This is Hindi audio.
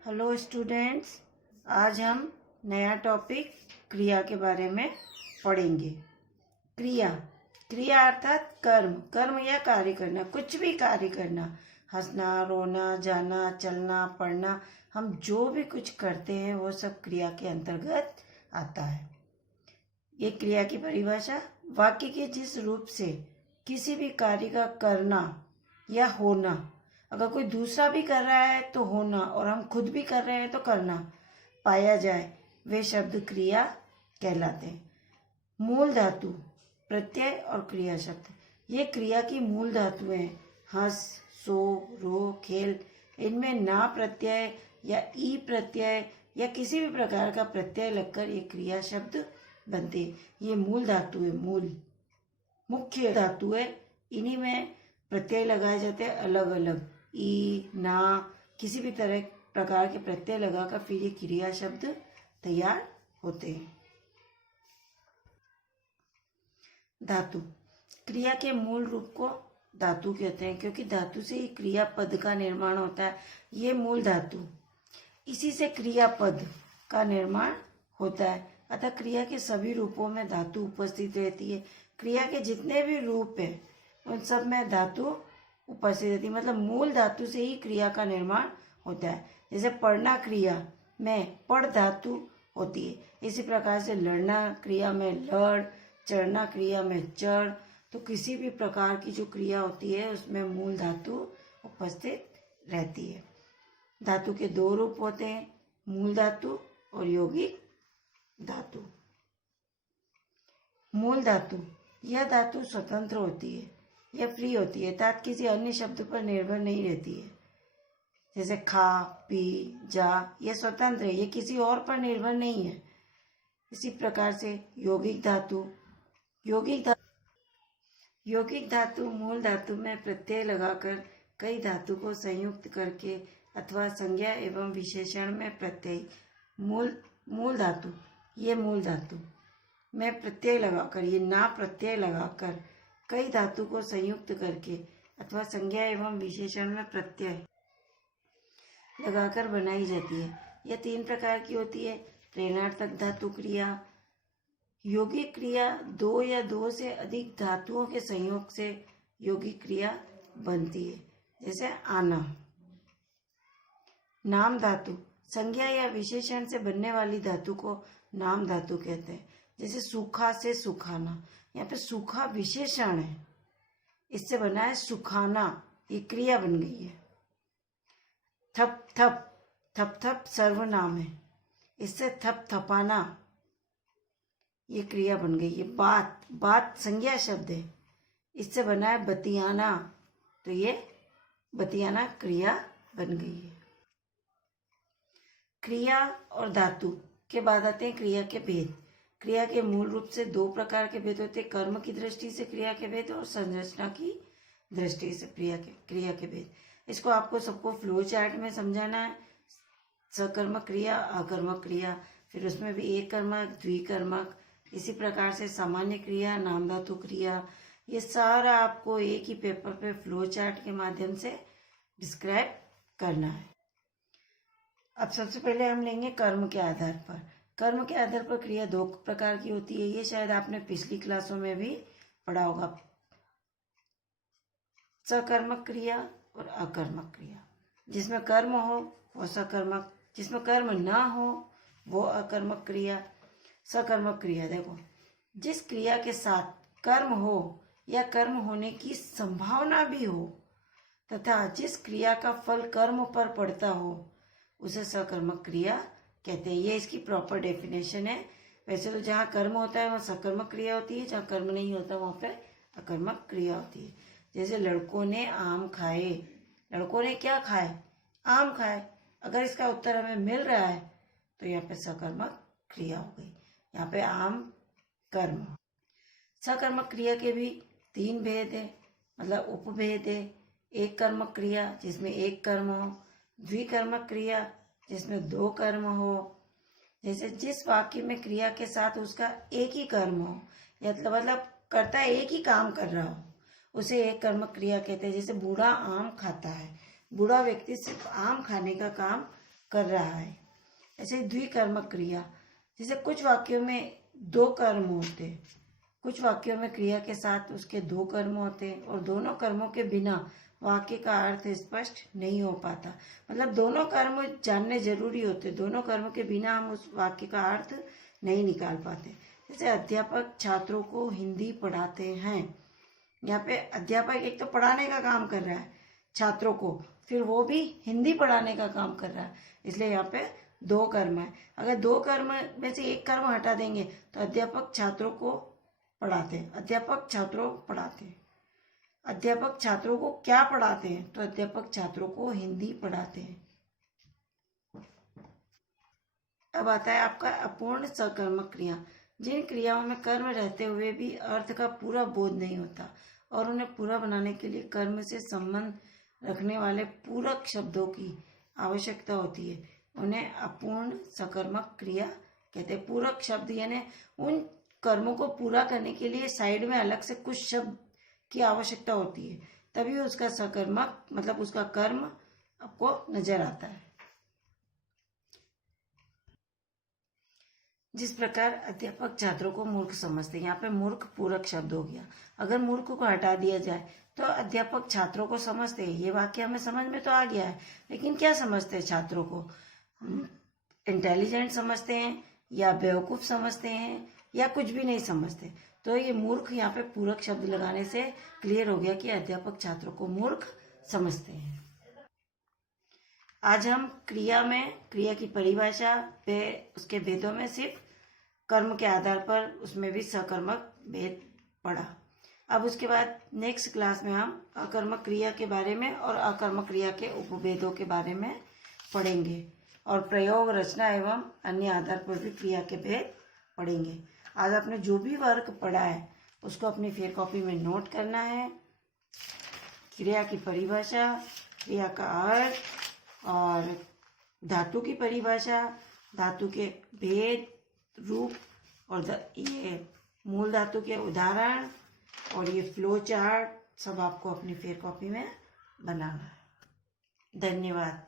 हेलो स्टूडेंट्स, आज हम नया टॉपिक क्रिया के बारे में पढ़ेंगे। क्रिया क्रिया अर्थात कर्म। कर्म या कार्य करना, कुछ भी कार्य करना, हंसना, रोना, जाना, चलना, पढ़ना, हम जो भी कुछ करते हैं वो सब क्रिया के अंतर्गत आता है। ये क्रिया की परिभाषा, वाक्य के जिस रूप से किसी भी कार्य का करना या होना, अगर कोई दूसरा भी कर रहा है तो होना और हम खुद भी कर रहे हैं तो करना पाया जाए, वे शब्द क्रिया कहलाते हैं। मूल धातु, प्रत्यय और क्रिया शब्द, ये क्रिया की मूल धातुएं हैं। हंस, सो, रो, खेल, इनमें ना प्रत्यय या ई प्रत्यय या किसी भी प्रकार का प्रत्यय लगकर ये क्रिया शब्द बनते हैं। ये मूल धातु है, मूल मुख्य धातु है। इन्हीं में प्रत्यय लगाए जाते हैं अलग अलग, ई, ना, किसी भी तरह प्रकार के प्रत्यय लगाकर फिर ये क्रिया शब्द तैयार होते हैं। धातु, क्रिया के मूल रूप को धातु कहते हैं क्योंकि धातु से ही क्रिया पद का निर्माण होता है। ये मूल धातु, इसी से क्रिया पद का निर्माण होता है। अतः क्रिया के सभी रूपों में धातु उपस्थित रहती है। क्रिया के जितने भी रूप हैं उन सब में धातु उपस्थित रहती है। मतलब मूल धातु से ही क्रिया का निर्माण होता है। जैसे पढ़ना क्रिया में पढ़ धातु होती है, इसी प्रकार से लड़ना क्रिया में लड़, चढ़ना क्रिया में चढ़। तो किसी भी प्रकार की जो क्रिया होती है उसमें मूल धातु उपस्थित रहती है। धातु के दो रूप होते हैं, मूल धातु और यौगिक धातु। मूल धातु, यह धातु स्वतंत्र होती है, यह फ्री होती है, अर्थात किसी अन्य शब्द पर निर्भर नहीं रहती है। जैसे खा, पी, जा, यह स्वतंत्र है, ये किसी और पर निर्भर नहीं है। इसी प्रकार से यौगिक धातु, यौगिक धातु मूल धातु में प्रत्यय लगाकर कई धातु को संयुक्त करके अथवा संज्ञा एवं विशेषण में प्रत्यय, मूल धातु, ये मूल धातु में प्रत्यय लगाकर, ये ना प्रत्यय लगाकर कई धातु को संयुक्त करके अथवा संज्ञा एवं विशेषण में प्रत्यय लगाकर बनाई जाती है। यह तीन प्रकार की होती है। प्रेरणार्थक धातु क्रिया, यौगिक क्रिया, दो या दो से अधिक धातुओं के संयोग से यौगिक क्रिया बनती है। जैसे आना। नाम धातु, संज्ञा या विशेषण से बनने वाली धातु को नाम धातु कहते हैं। जैसे सूखा से सुखाना, यहाँ पे सूखा विशेषण है, इससे बना है सुखाना, ये क्रिया बन गई है। थप थप, थप थप सर्वनाम है, इससे थप थपाना, ये क्रिया बन गई है। बात, बात संज्ञा शब्द है, इससे बना है बतियाना, तो ये बतियाना क्रिया बन गई है। क्रिया और धातु के बाद आते हैं क्रिया के भेद। क्रिया के मूल रूप से दो प्रकार के भेद होते हैं, कर्म की दृष्टि से क्रिया के भेद और संरचना की दृष्टि से क्रिया के भेद। इसको आपको सबको फ्लो चार्ट में समझाना है। सकर्मक क्रिया, अकर्मक क्रिया, फिर उसमें भी एक कर्मक, द्विकर्मक, इसी प्रकार से सामान्य क्रिया, नाम धातु क्रिया, ये सारा आपको एक ही पेपर पे फ्लो चार्ट के माध्यम से डिस्क्राइब करना है। अब सबसे पहले हम लेंगे कर्म के आधार पर। कर्म के आधार पर क्रिया दो प्रकार की होती है, ये शायद आपने पिछली क्लासों में भी पढ़ा होगा। सकर्मक क्रिया और अकर्मक क्रिया। जिसमें कर्म हो वो सकर्मक, जिसमें कर्म ना हो वो अकर्मक क्रिया। सकर्मक क्रिया, देखो, जिस क्रिया के साथ कर्म हो या कर्म होने की संभावना भी हो तथा जिस क्रिया का फल कर्म पर पड़ता हो उसे सकर्मक क्रिया कहते हैं। ये इसकी प्रॉपर डेफिनेशन है। वैसे तो जहाँ कर्म होता है वहाँ सकर्मक क्रिया होती है, जहाँ कर्म नहीं होता वहाँ पे अकर्मक क्रिया होती है। जैसे लड़कों ने आम खाए, लड़कों ने क्या खाए? आम खाए। अगर इसका उत्तर हमें मिल रहा है तो यहाँ पे सकर्मक क्रिया हो गई, यहाँ पे आम कर्म। सकर्मक क्रिया के भी तीन भेद है, मतलब उपभेद है। एक कर्मक क्रिया जिसमें एक कर्म हो, द्विकर्मक क्रिया जिसमें दो कर्म हो। जैसे जिस वाक्य में क्रिया के साथ उसका एक ही कर्म हो, या मतलब करता है एक ही काम कर रहा हो, उसे एक कर्मक क्रिया कहते हैं। जैसे बूढ़ा आम खाता है, बूढ़ा व्यक्ति सिर्फ आम खाने का काम कर रहा है। ऐसे द्विकर्मक क्रिया, जैसे कुछ वाक्यों में दो कर्म होते हैं, कुछ वाक्यों में क्रिया के साथ उसके दो कर्म होते हैं और दोनों कर्मों के बिना वाक्य का अर्थ स्पष्ट नहीं हो पाता। मतलब दोनों कर्म जानने जरूरी होते, दोनों कर्मों के बिना हम उस वाक्य का अर्थ नहीं निकाल पाते। जैसे अध्यापक छात्रों को हिंदी पढ़ाते हैं, यहाँ पे अध्यापक एक तो पढ़ाने का काम कर रहा है छात्रों को, फिर वो भी हिंदी पढ़ाने का काम कर रहा है, इसलिए यहाँ पे दो कर्म है। अगर दो कर्म में से एक कर्म हटा देंगे तो अध्यापक छात्रों को पढ़ाते हैं, अध्यापक छात्रों को पढ़ाते हैं। अध्यापक छात्रों को क्या पढ़ाते हैं? तो अध्यापक छात्रों को हिंदी पढ़ाते हैं। अब आता है आपका अपूर्ण सकर्मक क्रिया, जिन क्रियाओं में कर्म रहते हुए भी अर्थ का पूरा बोध नहीं होता और उन्हें पूरा बनाने के लिए कर्म से संबंध रखने वाले पूरक शब्दों की आवश्यकता होती है, उन्हें अपूर्ण सकर्मक क्रिया कहते हैं। पूरक शब्द यानी उन कर्मों को पूरा करने के लिए साइड में अलग से कुछ शब्द की आवश्यकता होती है, तभी उसका सकर्मक मतलब उसका कर्म आपको नजर आता है। जिस प्रकार अध्यापक छात्रों को मूर्ख समझते हैं, यहाँ पे मूर्ख पूरक शब्द हो गया। अगर मूर्ख को हटा दिया जाए तो अध्यापक छात्रों को समझते हैं, ये वाक्य हमें समझ में तो आ गया है, लेकिन क्या समझते हैं छात्रों को? इंटेलिजेंट समझते हैं या बेवकूफ समझते हैं या कुछ भी नहीं समझते। तो ये मूर्ख यहाँ पे पूरक शब्द लगाने से क्लियर हो गया कि अध्यापक छात्रों को मूर्ख समझते हैं। आज हम क्रिया में क्रिया की परिभाषा पे उसके भेदों में सिर्फ कर्म के आधार पर उसमें भी सकर्मक भेद पढ़ा। अब उसके बाद नेक्स्ट क्लास में हम अकर्मक क्रिया के बारे में और अकर्मक क्रिया के उपभेदों के बारे में पढ़ेंगे और प्रयोग, रचना एवं अन्य आधार पर भी क्रिया के भेद पढ़ेंगे। आज आपने जो भी वर्क पढ़ा है उसको अपनी फेयर कॉपी में नोट करना है। क्रिया की परिभाषा, क्रिया का अर्थ और धातु की परिभाषा, धातु के भेद, रूप और ये मूल धातु के उदाहरण और ये फ्लो चार्ट सब आपको अपनी फेयर कॉपी में बनाना है। धन्यवाद।